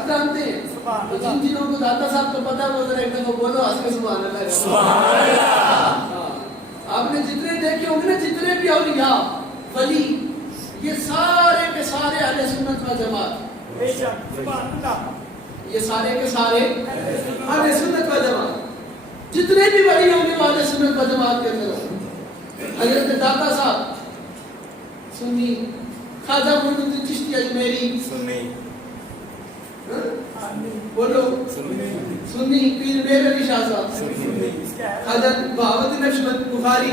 سب جانتے ہیں. تو جن جنوں کو داتا صاحب کو پتا وہ ذرا ایک دفعہ بولو ہنس کے سبحان اللہ. سبحان اللہ. آپ نے جتنے دیکھے ہوں گے نا, جتنے بھی اولیاء ولی, یہ سارے کے سارے اہل سنت و جماعت. یہ سارے کے سارے اہل سنت و جماعت. جتنے بھی ولی ہوں گے وہ اہل سنت و جماعت کے اندر ہوں. حضرت داتا صاحب سنی, خواجہ معین الدین چشتی اجمیری سنی, بولو سنی, پیر میر علی شاہ صاحب سنی, خواجہ بہاؤالدین نقشبند بخاری.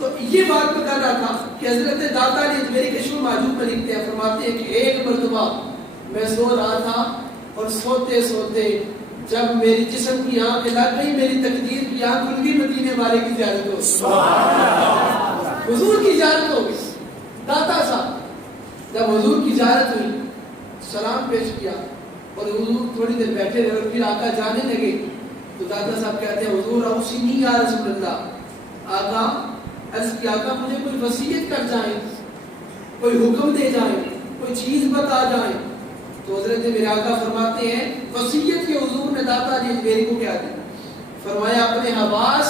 تو یہ بات میں کر رہا تھا کہ حضرت داتا علی اجمیری کے شروع موجود میں لکھتے ہیں, فرماتے ہیں کہ ایک مرتبہ میں سو رہا تھا اور سوتے سوتے جب میری جسم کی آنکھ لگ گئی, میری تقدیر کی آنکھ کھل گئی, مدینے والے کی زیارت ہو گئی, حضور کی زیارت ہو گئی. داتا صاحب جب حضور کی زیارت ہوئی, سلام پیش کیا اور حضور تھوڑی دیر بیٹھے رہے اور پھر آقا جانے لگے, تو داتا صاحب کہتے ہیں حضور اوصینی یا رسول اللہ. آقا عرض کیا, آقا مجھے کوئی وصیت کر جائیں, کوئی حکم دے جائیں, کوئی چیز بتا جائیں. تو حضرت میرے آقا فرماتے ہیں وصیت کے حضور نے داتا علی اجمیری کو کیا دی, فرمایا اپنے حواس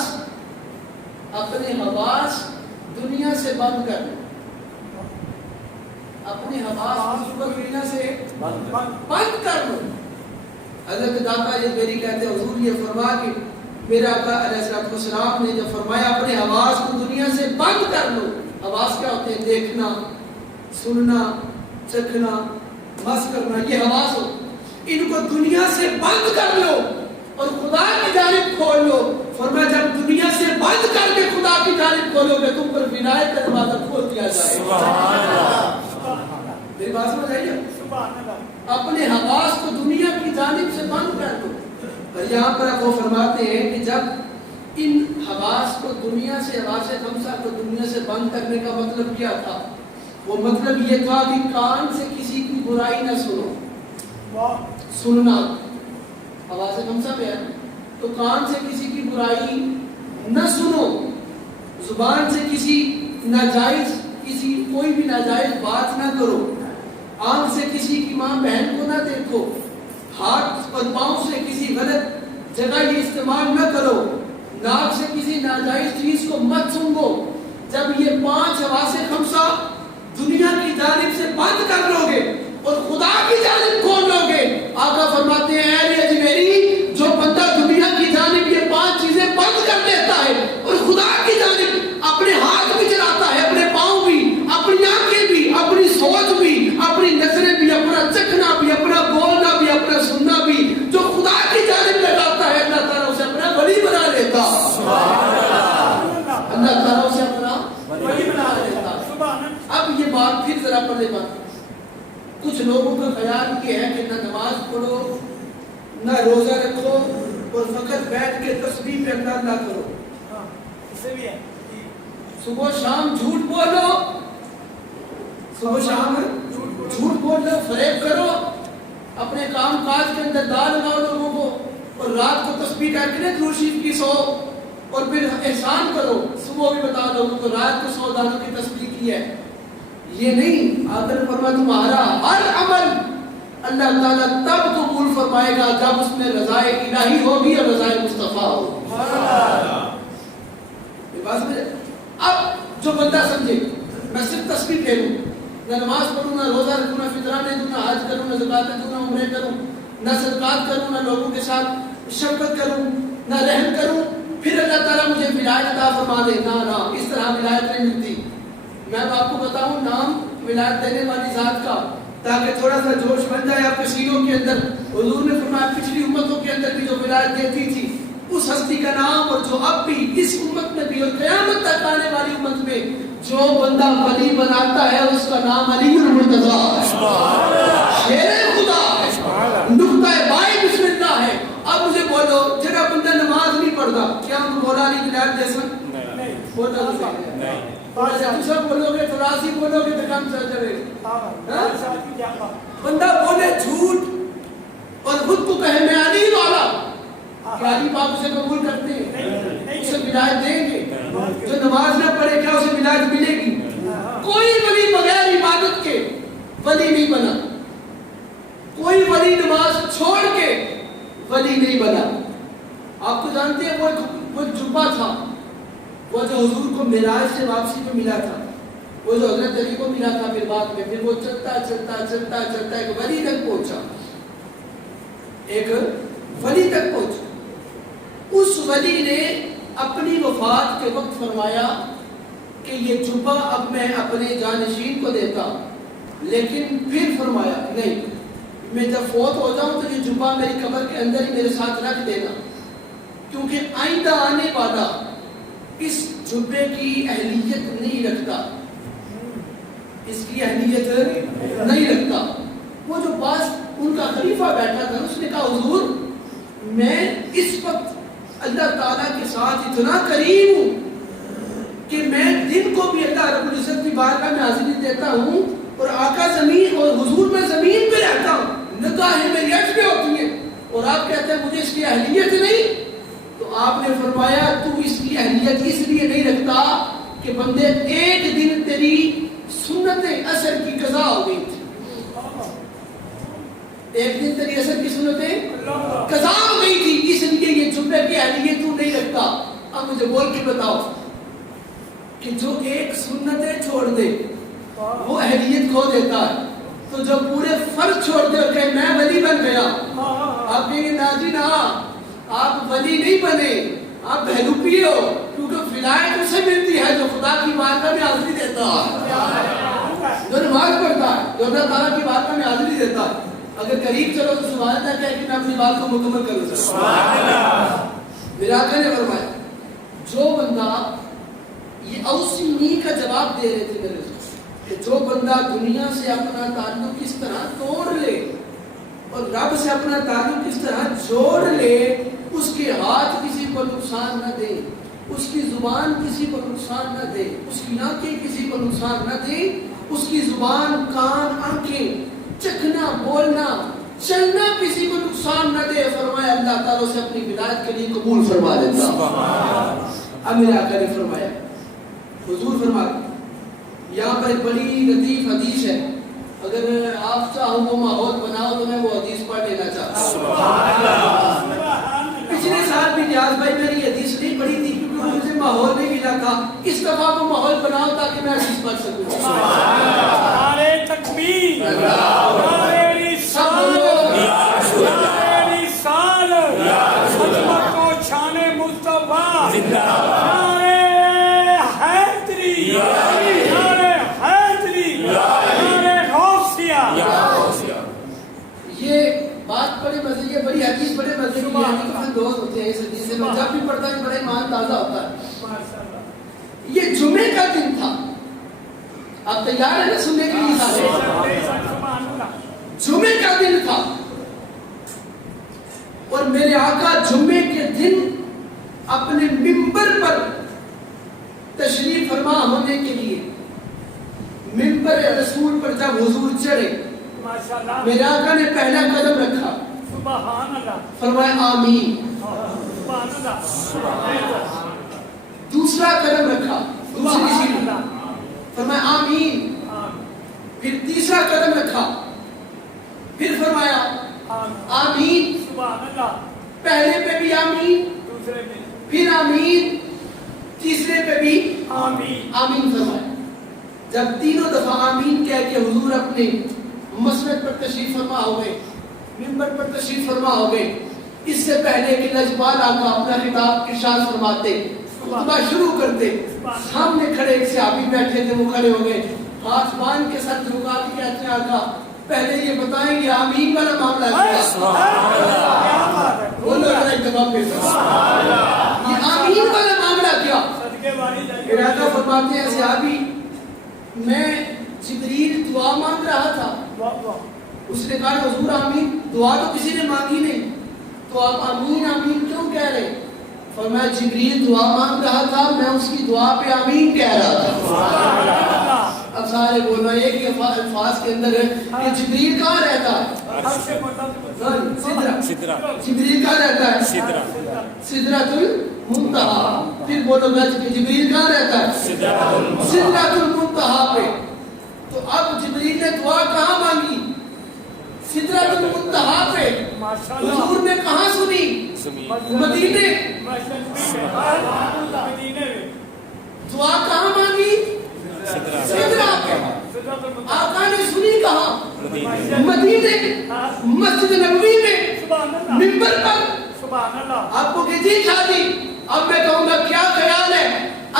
دنیا سے بند کر لو, اپنے حواس دنیا سے بند کر لو. حضرت داتا علی اجمیری کہتے ہیں حضور یہ فرما کہ میرے آقا علیہ السلام نے جب فرمایا اپنے حواس کو دنیا سے بند کر لو. حواس کیا ہوتے ہیں؟ دیکھنا, سننا, چکھنا, مس کرنا, یہ حواس ہو. ان کو دنیا سے بند کر لو اور خدا کی جانب کھول لو. فرمایا جب دنیا سے بند کر کے خدا کی جانب کھولو گے تم پر ولایت کا دروازہ کھول دیا جائے گا. میری بات سمجھ آئی ہے؟ اپنے حواس کو دنیا کی جانب سے بند کر دو. اور یہاں پر وہ فرماتے ہیں کہ جب ان حواس کو دنیا سے, حواس خمسہ کو دنیا سے بند کرنے کا مطلب کیا تھا؟ وہ مطلب یہ تھا کہ کان سے کسی کی برائی نہ سنو. سننا حواس خمسہ میں ہے, تو کان سے کسی کی برائی نہ سنو, زبان سے کسی ناجائز کوئی بھی ناجائز بات نہ کرو, آنکھ سے کسی کی ماں بہن کو نہ دیکھو, ہاتھ اور پاؤں سے کسی غلط جگہ یہ استعمال نہ کرو, ناک سے کسی ناجائز چیز کو مت سونگو. جب یہ 5 حواس خمسہ دنیا کی جانب سے بند کر لو گے اور خدا کی جانب کھول لو گے, آقا فرماتے ہیں اے اجمیری جو بندہ دنیا کی جانب یہ 5 چیزیں بند کر لیتا ہے اور خدا کی جانب اپنے ہاتھ بھی چلاتا ہے, اپنے پاؤں بھی, اپنی آنکھیں بھی, اپنی سوچ بھی, اپنی نظریں بھی, اپنا چکھنا بھی, اپنا بولنا بھی, اپنا سننا بھی, جو خدا کی جانب لگاتا ہے اللہ تعالیٰ اسے اپنا ولی بنا لیتا. اللہ تعالیٰ اسے اپنا ولی بنا لیتا. اب یہ بات پھر ذرا پڑھے بات. کچھ لوگوں کا خیال یہ ہے کہ نہ نماز پڑھو نہ روزہ رکھو اور فقط بیٹھ کے تسبیح پہ اللہ نہ کرو, صبح شام جھوٹ بولو, صبح شام جھوٹ بولو, فریب کرو, اپنے کام کاج کے اندر دال لگاؤ لوگوں کو, اور رات کو تسبیح کر کے درود شریف کی 100, اور پھر احسان کرو, صبح بھی بتا لوگوں کو رات کو 100 دانوں کی تسبیح کی ہے. یہ نہیں, آقا نے فرمایا تمہارا ہر عمل اللہ تعالیٰ تب قبول فرمائے گا جب اس میں رضائے الہی ہوگی اور رضائے مصطفیٰ ہوگی. اب جو بندہ سمجھے میں صرف تسبیح پھیروں, نہ نماز پڑھوں, نہ روزہ رکھوں, نہ فطرانے دوں, نہ حج کروں, نہ زکات دوں, نہ عمرے کروں, نہ صدقات کروں, نہ لوگوں کے ساتھ شفقت کروں, نہ رحم کروں, پھر اللہ تعالیٰ مجھے ولایت عطا فرما دے. نہ اس طرح ولایت نہیں ملتی. میں آپ کو بتاؤں نام ولایت دینے والی ذات کا, تاکہ تھوڑا سا جوش بن جائے آپ کے سینوں کے اندر. حضور نے فرمایا پچھلی امتوں کے اندر بھی جو ولایت دیتی تھی اس ہستی کا نام, اور جو اب بھی اس امت میں بھی اور قیامت تک آنے والی امت میں جو بندہ ولی بناتا ہے اس کا نام علی المرتضیٰ ہے, شیر خدا ہے, نقطہ بائیں بسم اللہ ہے. اب مجھے بولو جگہ بندہ نماز نہیں پڑھتا, کیا ہم مولا علی ولایت جیسا بولتا نہیں؟ دوسرا بولو گے, فراسی بولو گے تو کم چل جائے. بندہ بولے جھوٹ اور خود کو کہے میں علی والا, کیا علی پاک اسے قبول کرتے ہیں؟ اسے ولایت دیں گے؟ جو نماز نہ پڑھے کیا اسے ولایت ملے گی؟ کوئی ولی بغیر عبادت کے ولی نہیں بنا. لباس چھوڑ کے ولی نہیں بنا. آپ کو جانتے ہیں وہ جبہ تھا وہ جو حضور کو معراج سے واپسی میں ملا تھا, وہ جو حضرت علی کو ملا تھا پھر بعد میں, پھر وہ چلتا چلتا چلتا چلتا ایک ولی تک پہنچا, ایک ولی تک پہنچا. اس ولی نے اپنی وفات کے وقت فرمایا کہ یہ جبہ اب میں اپنے جانشین کو دیتا, لیکن پھر فرمایا نہیں, میں جب فوت ہو جاؤں تو یہ جبہ میری قبر کے اندر ہی میرے ساتھ رکھ دینا, کیونکہ آئندہ آنے والا اس جبے کی اہلیت نہیں رکھتا, اس کی اہلیت نہیں رکھتا. وہ جو پاس ان کا خلیفہ بیٹھا تھا اس نے کہا حضور میں اس وقت اللہ تعالیٰ کے ساتھ اتنا قریب ہوں کہ میں دن کو بھی اللہ رب العزت کی بارگاہ میں حاضری دیتا ہوں, اور آقا زمین اور حضور میں زمین پہ رہتا ہوں, نگاہیں میری عرش پہ ہوتی ہیں, اور آپ کہتے ہیں مجھے اس کی اہلیت نہیں. تو آپ نے فرمایا تو اس کی اہلیت اس لیے نہیں رکھتا کہ بندے ایک دن تیری سنت اثر کی قضا ہو گئی تھی, ایک دن تیری اثر کی سنتیں قضا ہو گئی تھی, اس لیے یہ جملے کی اہلیت تو نہیں رکھتا. اب مجھے بول کے بتاؤ کہ جو ایک سنتیں چھوڑ دے وہ اہلیت کھو دیتا ہے, تو جو پورے فرض چھوڑ دے اور کہے میں ولی بن گیا, آپ کہیں گے نا جی نا آپ ولی نہیں بنے, آپ بہلوپی ہو, کیونکہ ولایت اسے ملتی ہے جو خدا کی بارگاہ میں حاضری دیتا ہے, جو نماز پڑھتا ہے, جو اللہ تعالیٰ کی بارگاہ میں حاضری دیتا ہے. اگر قریب چلو تو سبحان اللہ کہہ کہ میں اپنی بات کو مکمل کروں. سبحان اللہ. میرے آقا نے فرمایا جو بندہ, یہ اوسنی کا جواب دے رہے تھے میرے کہ جو بندہ دنیا سے اپنا تعلق کس طرح توڑ لے اور رب سے اپنا تعلق کس طرح جوڑ لے, اس کے ہاتھ کسی کو نقصان نہ دے, اس کی زبان کسی کو نقصان نہ دے, اس کی آنکھیں کسی کو نقصان نہ دے, اس کی زبان کان آنکھیں چکھنا بولنا چلنا کسی کو نقصان نہ دے, فرمایا اللہ تعالیٰ سے اپنی ولایت کے لیے قبول فرما دیتا. اب میرے آقا نے فرمایا, حضور فرماتے یہاں پر ایک بڑی لطیف حدیث ہے, اگر آپ چاہو وہ ماحول بناؤ تو میں وہ حدیث پڑھ لینا چاہتا ہوں. پچھلے سال بھی نیاز بھائی میں نے حدیث نہیں پڑھی تھی کیونکہ مجھے ماحول نہیں ملا تھا, اس دفعہ وہ ماحول بناؤ تاکہ میں حدیث پڑھ سکوں. نعرہ تکبیر, نعرہ رسالت, نعرہ رسالت, عظمت و شان مصطفیٰ, نعرہ حیدری, نعرہ حیدری, نعرہ غوثیہ. یہ بات بڑے مزے کی, بڑی حدیث بڑے مزے کی ہے, دوست ہوتے ہیں اس حدیث سے, میں جب بھی پڑھتا ہوں بڑا ایمان تازہ ہوتا ہے. یہ جمعے کا دن تھا, آپ تیار ہیں نا سننے کے لیے سارے؟ جمعے کا دن تھا اور میرے آقا جمعے کے دن اپنے منبر پر تشریف فرما ہونے کے لیے منبر رسول پر جب حضور چڑھے, میرے آقا نے پہلا قدم رکھا, فرمایا آمین. دوسرا قدم رکھا, دوسری سیڑھی, فرمایا آمین. پھر تیسرا قدم رکھا, پھر فرمایا آمین. پہلے پہ بھی آمین, پھر آمین, تیسرے پہ بھی آمین فرمایا. جب تینوں دفعہ آمین کہہ کے حضور اپنے مسجد پر تشریف فرما ہو گئے, منبر پر تشریف فرما ہو گئے, اس سے پہلے کہ لجپال آقا اپنا خطاب ارشاد فرماتے, خطبہ شروع کرتے, سامنے کھڑے ایک صحابی بیٹھے تھے, وہ کھڑے ہو گئے, ہاتھ باندھ کے ساتھ جھکا کے کہتے ہیں آقا پہلے یہ بتائیں یہ آمین والا معاملہ کیا؟ بولو ذرا ایک دفعہ پھر یہ آمین والا معاملہ کیا؟ ارادہ فرماتے ہیں صحابی, میں جبریل دعا مانگ رہا تھا, اس نے کہا حضور آمین, دعا تو کسی نے مانگی نہیں, تو آپ آمین آمین کیوں کہہ رہے؟ فرمایا جبریل دعا مانگ رہا تھا, میں اس کی دعا پہ آمین کہہ رہا تھا. اب سارے بولنا ایک ہی الفاظ کے اندر ہے کہ جبریل کہاں رہتا ہے؟ سدرہ. جبریل کہاں رہتا ہے؟ سدرۃ المنتہا. پھر بولو گا کہ جبریل کہاں رہتا ہے؟ سدرۃ المنتہا پہ. تو اب جبریل نے دعا کہاں مانگی؟ سدرۃ سدرۃ المنتہا پہ ماشاءاللہ حضور نے کہاں سنی؟ مدینے. مدینے میں دعا کہاں مانگی؟ سدرہ پہ. آقا نے سنی کہاں؟ مدینے. مسجد نبوی میں سبحان اللہ منبر پر. سبحان اللہ. آپ کو کسی شادی اب میں کہوں گا کیا خیال ہے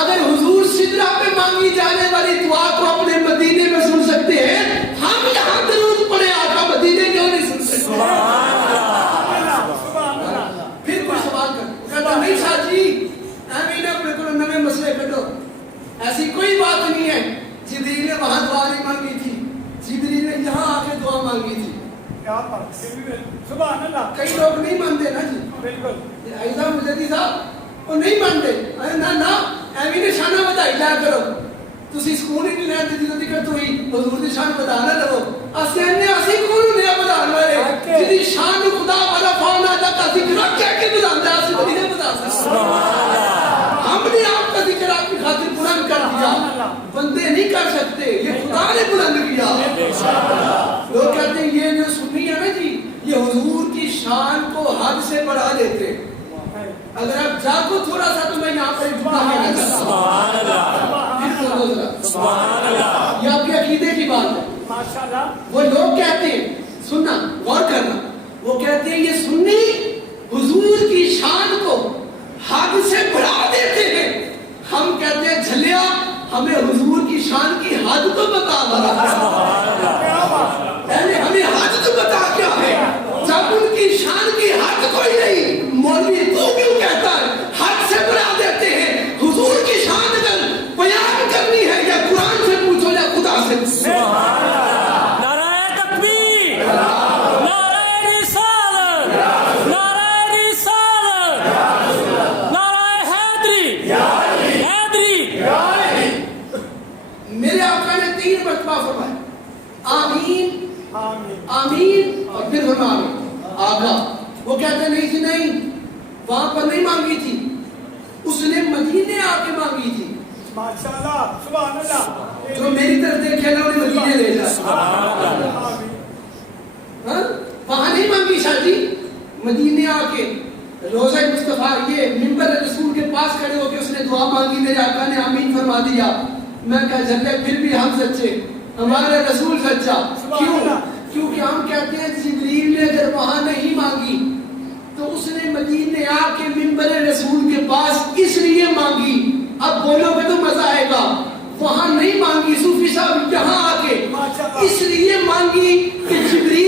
اگر حضور سدرہ پہ مانگی جانے والی دعا کو اپنے مدینے میں سن سکتے ہیں, ہم یہاں درود پڑے آقا مدینے کیوں نہیں سن سکتے؟ پھر کوئی سوال کرتا نہیں شاہ جی ایمین اپنے کو نئے مسئلے کٹو, ایسی کوئی بات نہیں ہے. جبریل نے وہاں دعا نہیں مانگی تھی, جبریل نے یہاں آ کے دعا مانگی تھی. کیا بات, سبحان اللہ. کئی لوگ نہیں مانتے نا جی, بالکل ایسا مجدی صاحب وہ نہیں مانتے. نہ ایویں شانہ بتائی جا کرو, تسی سکون ہی نہیں لیندے جدوں تک تو ہی حضور دی شان بتا نہ لو. اسی کون نے بتان والے جدی شان خدا والا فانا دا کا ذکر کیا کہ بتاندا اسی نہیں بتا سکتے. سبحان اللہ. ہم نے آپ کا ذکر آپ کی خاطر بلند کر دیا, بندے نہیں کر سکتے, یہ خدا نے بلند کیا. لوگ کہتے ہیں یہ جو سنی ہے نا جی یہ حضور کی شان کو حد سے بڑھا دیتے. اگر آپ جاگو تھوڑا سا تو میں یہاں پر سبحان اللہ سبحان اللہ. یہ آپ کے عقیدے کی بات ہے. ماشاءاللہ. وہ لوگ کہتے ہیں, سننا غور کرنا, وہ کہتے ہیں یہ سنی حضور کی شان کو حد سے بڑھا دیتے ہیں. ہم کہتے ہیں جھلیا ہمیں حضور کی شان کی حد تو بتا پہلے ہمیں حد تو بتا کیا ہے, جب ان کی شان کی حد کوئی نہیں. مولوی تو کیوں کہتا ہے حد سے بڑھا دیتے ہیں؟ حضور کی شان اگر بیان کرنی ہے یا قرآن سے پوچھو یا خدا سے. نعرہ تکبیر, نعرہ رسالت, نعرہ رسالت, نعرہ حیدری, حیدری. میرے آقا نے 3 مرتبہ فرمایا آمین آمین اور پھر فرمایا آمین. آقا وہ کہتے نہیں جی نہیں, وہاں پر نہیں مانگی تھی, اس نے مدینے آ کے مانگی تھی. ماشاءاللہ سبحان اللہ. جو میری طرف دیکھے نا انہیں مدینے لے جا. وہاں نہیں مانگی شاہ جی, مدینے آ کے روضہ مصطفیٰ یہ منبر رسول کے پاس کھڑے ہو کے اس نے دعا مانگی, میرے آقا نے آمین فرما دیا. میں کہا جھلے پھر بھی ہم سچے, ہمارے رسول سچا. کیوں؟ کیونکہ ہم کہتے ہیں جبریل نے اگر وہاں نہیں مانگی تو اس نے مدینے آ کے منبر رسول کے پاس اس لیے مانگی. اب بولو گے تو مزہ آئے گا. وہاں نہیں مانگی صوفی صاحب یہاں آ کے اس لیے مانگی کہ جبریل